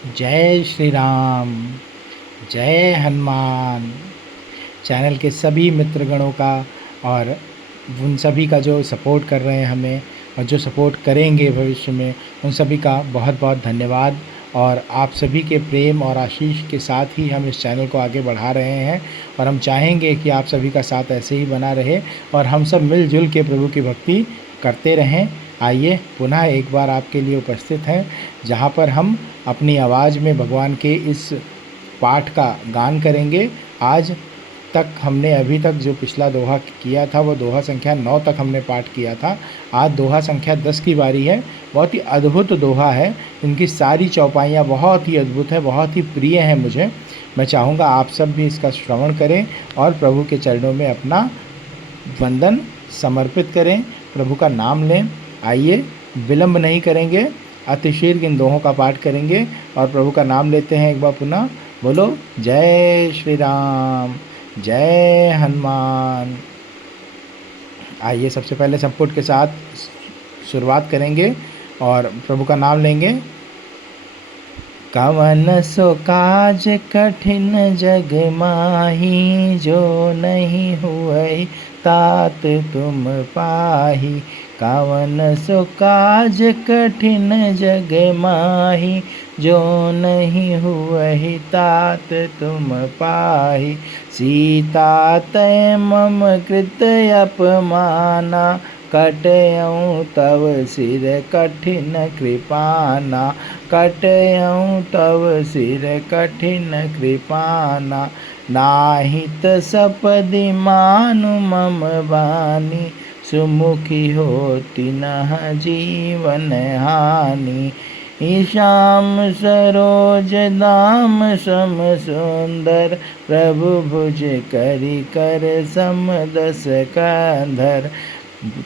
जय श्री राम, जय हनुमान। चैनल के सभी मित्रगणों का और उन सभी का जो सपोर्ट कर रहे हैं हमें और जो सपोर्ट करेंगे भविष्य में, उन सभी का बहुत बहुत धन्यवाद। और आप सभी के प्रेम और आशीष के साथ ही हम इस चैनल को आगे बढ़ा रहे हैं और हम चाहेंगे कि आप सभी का साथ ऐसे ही बना रहे और हम सब मिलजुल के प्रभु की भक्ति करते रहें। आइए पुनः एक बार आपके लिए उपस्थित हैं, जहाँ पर हम अपनी आवाज़ में भगवान के इस पाठ का गान करेंगे। आज तक हमने अभी तक जो पिछला दोहा किया था वो दोहा संख्या 9 तक हमने पाठ किया था। आज दोहा संख्या 10 की बारी है। बहुत ही अद्भुत दोहा है, इनकी सारी चौपाइयाँ बहुत ही अद्भुत है, बहुत ही प्रिय हैं मुझे। मैं चाहूँगा आप सब भी इसका श्रवण करें और प्रभु के चरणों में अपना वंदन समर्पित करें, प्रभु का नाम लें। आइए विलंब नहीं करेंगे, अतिशीघ्र इन दोहों का पाठ करेंगे और प्रभु का नाम लेते हैं एक बार पुनः। बोलो जय श्री राम, जय हनुमान। आइए सबसे पहले संपुट के साथ शुरुआत करेंगे और प्रभु का नाम लेंगे। कवन सो काज कठिन जग माही, जो नहीं हुए तात तुम पाही। कवन सो काज कठिन जग माही, जो नहीं हुए तात तुम पाही। सीता तय मम कृत अपमाना, कटयऊँ तव सिर कठिन कृपाना। कटयऊँ तव सिर कठिन कृपाना। नाहित सपदि मानु मम बानी, सुमुखी होती नह जीवन हानि। ईशाम सरोज दाम सम सुंदर, प्रभु भुज करी कर सम दस कंधर।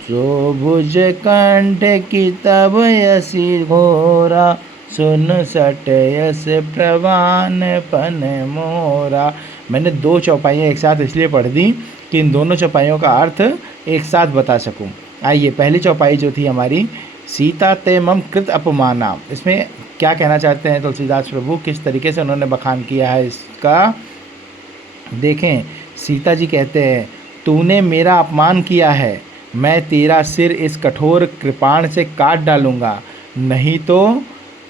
जो भुज कंठ की तब यसी घोरा, सुन सट यस प्रवान पन मोरा। मैंने 2 चौपाइयाँ एक साथ इसलिए पढ़ दी कि इन दोनों चौपाइयों का अर्थ एक साथ बता सकूं। आइए पहली चौपाई जो थी हमारी, सीता ते मम कृत अपमाना, इसमें क्या कहना चाहते हैं तुलसीदास प्रभु, किस तरीके से उन्होंने बखान किया है इसका। देखें, सीता जी कहते हैं तूने मेरा अपमान किया है, मैं तेरा सिर इस कठोर कृपाण से काट डालूंगा, नहीं तो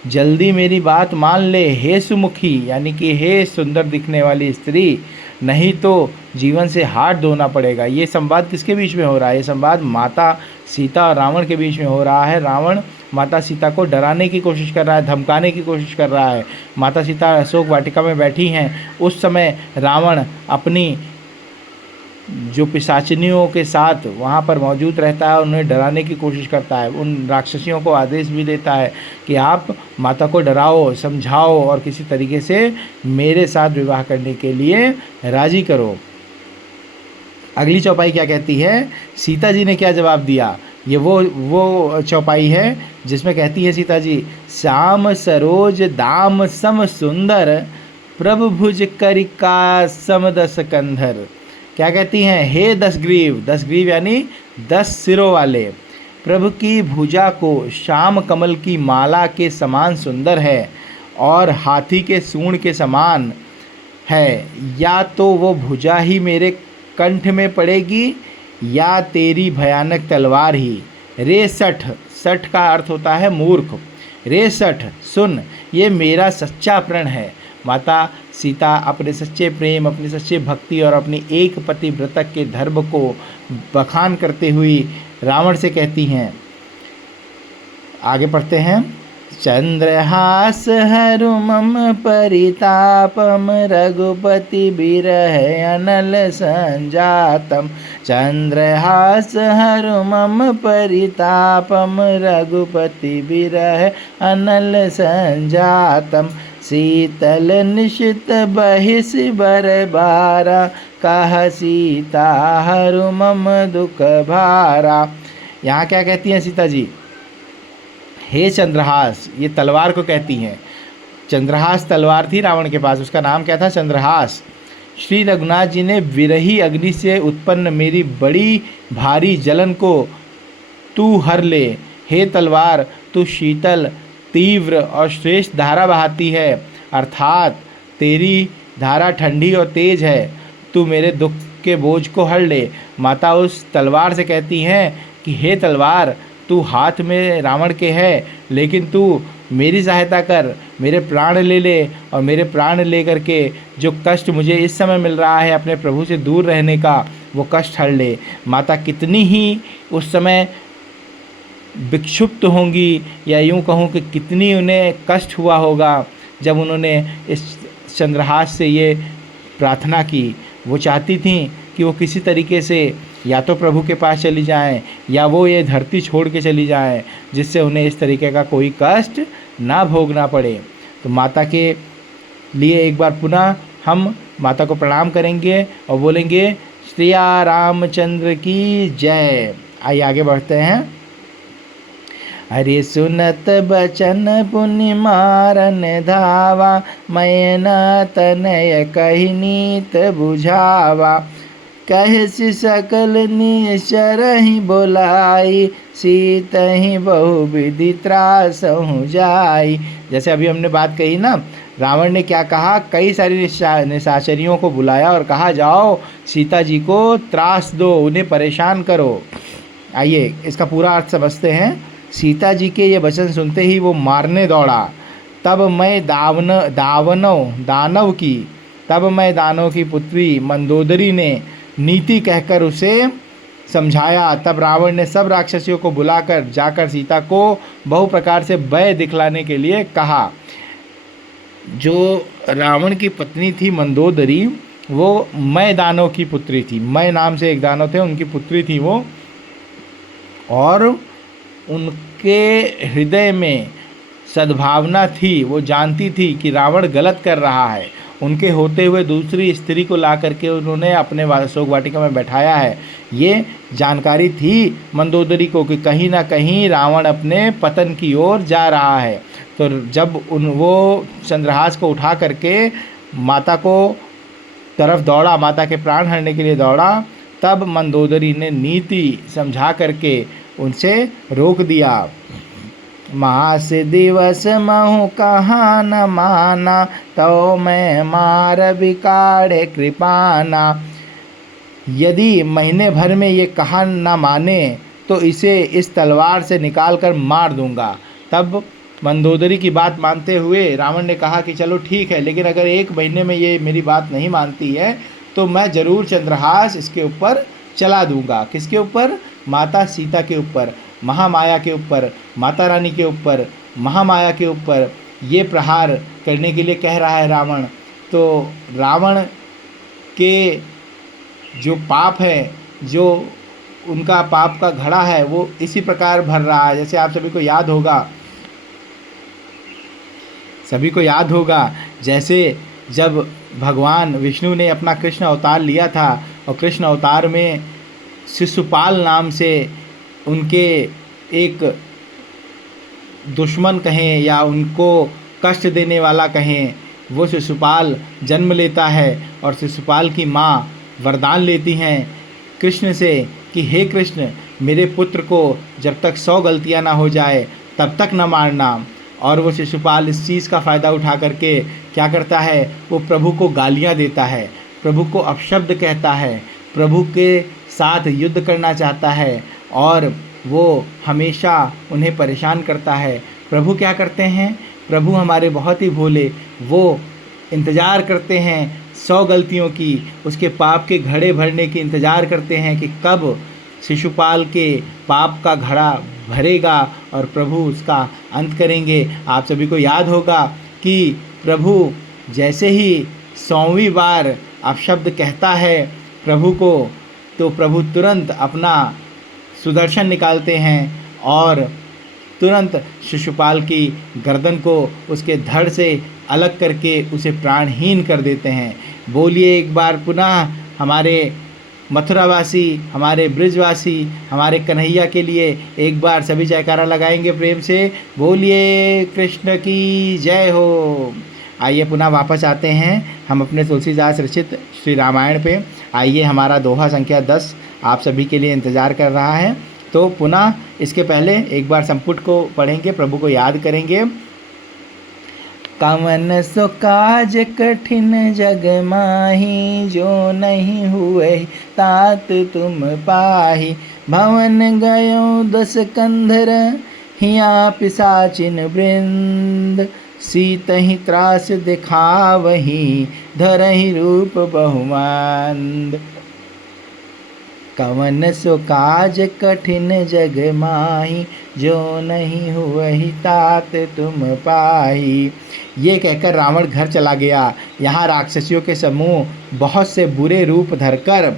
जल्दी मेरी बात मान ले हे सुमुखी, यानी कि हे सुंदर दिखने वाली स्त्री, नहीं तो जीवन से हाथ धोना पड़ेगा। ये संवाद किसके बीच में हो रहा है? ये संवाद माता सीता और रावण के बीच में हो रहा है। रावण माता सीता को डराने की कोशिश कर रहा है, धमकाने की कोशिश कर रहा है। माता सीता अशोक वाटिका में बैठी हैं, उस समय रावण अपनी जो पिशाचिनियों के साथ वहाँ पर मौजूद रहता है, उन्हें डराने की कोशिश करता है। उन राक्षसियों को आदेश भी देता है कि आप माता को डराओ, समझाओ और किसी तरीके से मेरे साथ विवाह करने के लिए राजी करो। अगली चौपाई क्या कहती है, सीता जी ने क्या जवाब दिया? ये वो चौपाई है जिसमें कहती है सीता जी, श्याम सरोज दाम सम सुंदर, प्रभु भुज करिका सम दस कंधर। क्या कहती हैं? हे 10 ग्रीव, 10 ग्रीव यानी 10 सिरों वाले, प्रभु की भुजा को श्याम कमल की माला के समान सुंदर है और हाथी के सूंड के समान है। या तो वो भुजा ही मेरे कंठ में पड़ेगी या तेरी भयानक तलवार ही। रे सठ, सठ का अर्थ होता है मूर्ख। रे सठ सुन, ये मेरा सच्चा प्रण है। माता सीता अपने सच्चे प्रेम, अपनी सच्चे भक्ति और अपनी एक पति व्रतक के धर्म को बखान करते हुए रावण से कहती हैं। आगे पढ़ते हैं। चंद्रहास हरु मम परितापम, रघुपति बिरह अनल संजातम। चंद्रहास हरु मम परितापम, रघुपति बिरह अनल संजातम। शीतल निशित बहिष बर बारा, कह सीता हरु मम दुख भारा। यहाँ क्या कहती हैं सीता जी? हे चंद्रहास, ये तलवार को कहती हैं। चंद्रहास तलवार थी रावण के पास, उसका नाम क्या था? चंद्रहास। श्री रघुनाथ जी ने विरही अग्नि से उत्पन्न मेरी बड़ी भारी जलन को तू हर ले। हे तलवार, तू शीतल तीव्र और श्रेष्ठ धारा बहाती है, अर्थात तेरी धारा ठंडी और तेज है। तू मेरे दुख के बोझ को हर ले। माता उस तलवार से कहती हैं कि हे तलवार, तू हाथ में रावण के है, लेकिन तू मेरी सहायता कर, मेरे प्राण ले ले और मेरे प्राण ले करके जो कष्ट मुझे इस समय मिल रहा है अपने प्रभु से दूर रहने का, वो कष्ट हर ले। माता कितनी ही उस समय विक्षुब्ध होंगी, या यूँ कहूँ कि कितनी उन्हें कष्ट हुआ होगा जब उन्होंने इस चंद्रहास से ये प्रार्थना की। वो चाहती थीं कि वो किसी तरीके से या तो प्रभु के पास चली जाएं, या वो ये धरती छोड़ के चली जाएं, जिससे उन्हें इस तरीके का कोई कष्ट ना भोगना पड़े। तो माता के लिए एक बार पुनः हम माता को प्रणाम करेंगे और बोलेंगे श्री रामचंद्र की जय। आइए आगे बढ़ते हैं। हरि सुनत बचन पुनि मारन धावा, मैन तनय कहि नीत बुझावा। कहसि सकल निश्चरहि बोलाई, सीतहि बहुविधि त्रासहु जाई। जैसे अभी हमने बात कही ना, रावण ने क्या कहा, कई सारी निशाचरियों को बुलाया और कहा जाओ सीता जी को त्रास दो, उन्हें परेशान करो। आइए इसका पूरा अर्थ समझते हैं। सीता जी के ये वचन सुनते ही वो मारने दौड़ा। तब मैं दानव की पुत्री मंदोदरी ने नीति कहकर उसे समझाया। तब रावण ने सब राक्षसियों को बुलाकर जाकर सीता को बहु प्रकार से भय दिखलाने के लिए कहा। जो रावण की पत्नी थी मंदोदरी, वो मैं दानव की पुत्री थी। मैं नाम से एक दानव थे, उनकी पुत्री थी वो, और उनके हृदय में सद्भावना थी। वो जानती थी कि रावण गलत कर रहा है। उनके होते हुए दूसरी स्त्री को ला करके उन्होंने अपने शोक वाटिका में बैठाया है। ये जानकारी थी मंदोदरी को कि कहीं ना कहीं रावण अपने पतन की ओर जा रहा है। तो जब वो चंद्रहास को उठा करके माता को तरफ दौड़ा, माता के प्राण हरने के लिए दौड़ा, तब मंदोदरी ने नीति समझा करके उनसे रोक दिया। मास दिवस महु कहा न माना, तो मैं मार बिकाड़े कृपाना। यदि महीने भर में ये कहा न माने तो इसे इस तलवार से निकाल कर मार दूंगा। तब मंदोदरी की बात मानते हुए रावण ने कहा कि चलो ठीक है, लेकिन अगर 1 महीने में ये मेरी बात नहीं मानती है तो मैं ज़रूर चंद्रहास इसके ऊपर चला दूंगा। किसके ऊपर? माता सीता के ऊपर, महामाया के ऊपर, माता रानी के ऊपर, महामाया के ऊपर ये प्रहार करने के लिए कह रहा है रावण। तो रावण के जो पाप है, जो उनका पाप का घड़ा है, वो इसी प्रकार भर रहा है। जैसे आप सभी को याद होगा जैसे जब भगवान विष्णु ने अपना कृष्ण अवतार लिया था और कृष्ण अवतार में शिशुपाल नाम से उनके एक दुश्मन कहें या उनको कष्ट देने वाला कहें, वो शिशुपाल जन्म लेता है और शिशुपाल की माँ वरदान लेती हैं कृष्ण से कि हे कृष्ण, मेरे पुत्र को जब तक 100 गलतियाँ ना हो जाए तब तक न मारना। और वो शिशुपाल इस चीज़ का फ़ायदा उठा करके क्या करता है, वो प्रभु को गालियाँ देता है, प्रभु को अपशब्द कहता है, प्रभु के साथ युद्ध करना चाहता है और वो हमेशा उन्हें परेशान करता है। प्रभु क्या करते हैं? प्रभु हमारे बहुत ही भोले, वो इंतज़ार करते हैं 100 गलतियों की, उसके पाप के घड़े भरने की इंतज़ार करते हैं कि कब शिशुपाल के पाप का घड़ा भरेगा और प्रभु उसका अंत करेंगे। आप सभी को याद होगा कि प्रभु जैसे ही 100वीं बार अपशब्द कहता है प्रभु को, तो प्रभु तुरंत अपना सुदर्शन निकालते हैं और तुरंत शिशुपाल की गर्दन को उसके धड़ से अलग करके उसे प्राणहीन कर देते हैं। बोलिए एक बार पुनः हमारे मथुरावासी, हमारे ब्रिजवासी, हमारे कन्हैया के लिए एक बार सभी जयकारा लगाएंगे प्रेम से। बोलिए कृष्ण की जय हो। आइए पुनः वापस आते हैं हम अपने तुलसीदास रचित श्री रामायण पे। आइए हमारा दोहा संख्या 10 आप सभी के लिए इंतज़ार कर रहा है। तो पुनः इसके पहले एक बार संपुट को पढ़ेंगे, प्रभु को याद करेंगे। कवन सो काज कठिन जग माही, जो नहीं हुए तात तुम पाही। भवन गयो 10 कंधर, हिया पिशाचिन वृंद। सीतहि त्रास दिखावही, धरहि रूप बहुमंद। कवन सो काज कठिन जग माही, जो नहीं हुई तात तुम पाही। ये कहकर रावण घर चला गया। यहाँ राक्षसियों के समूह बहुत से बुरे रूप धरकर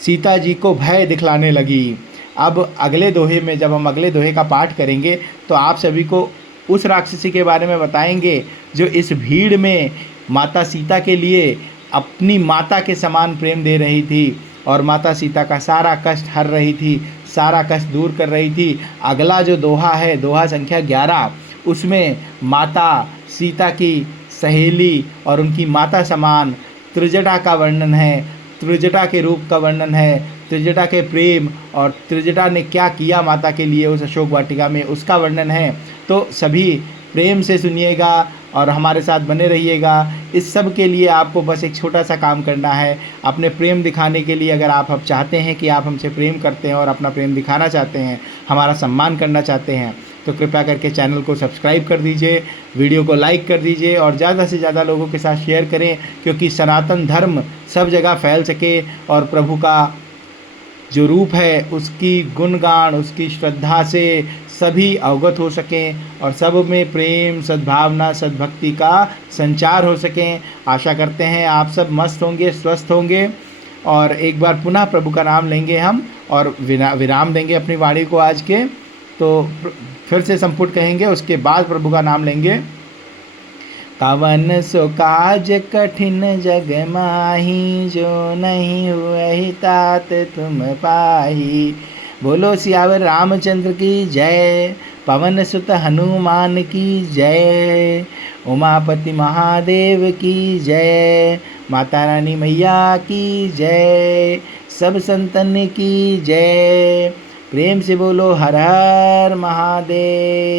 सीता जी को भय दिखलाने लगी। अब अगले दोहे में जब हम अगले दोहे का पाठ करेंगे तो आप सभी को उस राक्षसी के बारे में बताएंगे जो इस भीड़ में माता सीता के लिए अपनी माता के समान प्रेम दे रही थी और माता सीता का सारा कष्ट हर रही थी, सारा कष्ट दूर कर रही थी। अगला जो दोहा है, दोहा संख्या 11, उसमें माता सीता की सहेली और उनकी माता समान त्रिजटा का वर्णन है, त्रिजटा के रूप का वर्णन है, त्रिजटा के प्रेम और त्रिजटा ने क्या किया माता के लिए उस अशोक वाटिका में, उसका वर्णन है। तो सभी प्रेम से सुनिएगा और हमारे साथ बने रहिएगा। इस सब के लिए आपको बस एक छोटा सा काम करना है। अपने प्रेम दिखाने के लिए अगर आप चाहते हैं कि आप हमसे प्रेम करते हैं और अपना प्रेम दिखाना चाहते हैं, हमारा सम्मान करना चाहते हैं, तो कृपया करके चैनल को सब्सक्राइब कर दीजिए, वीडियो को लाइक कर दीजिए और ज़्यादा से ज़्यादा लोगों के साथ शेयर करें, क्योंकि सनातन धर्म सब जगह फैल सके और प्रभु का जो रूप है उसकी गुणगान, उसकी श्रद्धा से सभी अवगत हो सकें और सब में प्रेम, सद्भावना, सद्भक्ति का संचार हो सकें। आशा करते हैं आप सब मस्त होंगे, स्वस्थ होंगे और एक बार पुनः प्रभु का नाम लेंगे हम और विराम देंगे अपनी वाणी को आज के। तो फिर से संपुट कहेंगे, उसके बाद प्रभु का नाम लेंगे। कवन सो काज कठिन जग माही, जो नहीं हुई तात तुम पाही। बोलो सियावर रामचंद्र की जय, पवन सुत हनुमान की जय, उमापति महादेव की जय, माता रानी मैया की जय, सब संतन की जय। प्रेम से बोलो हर हर महादेव।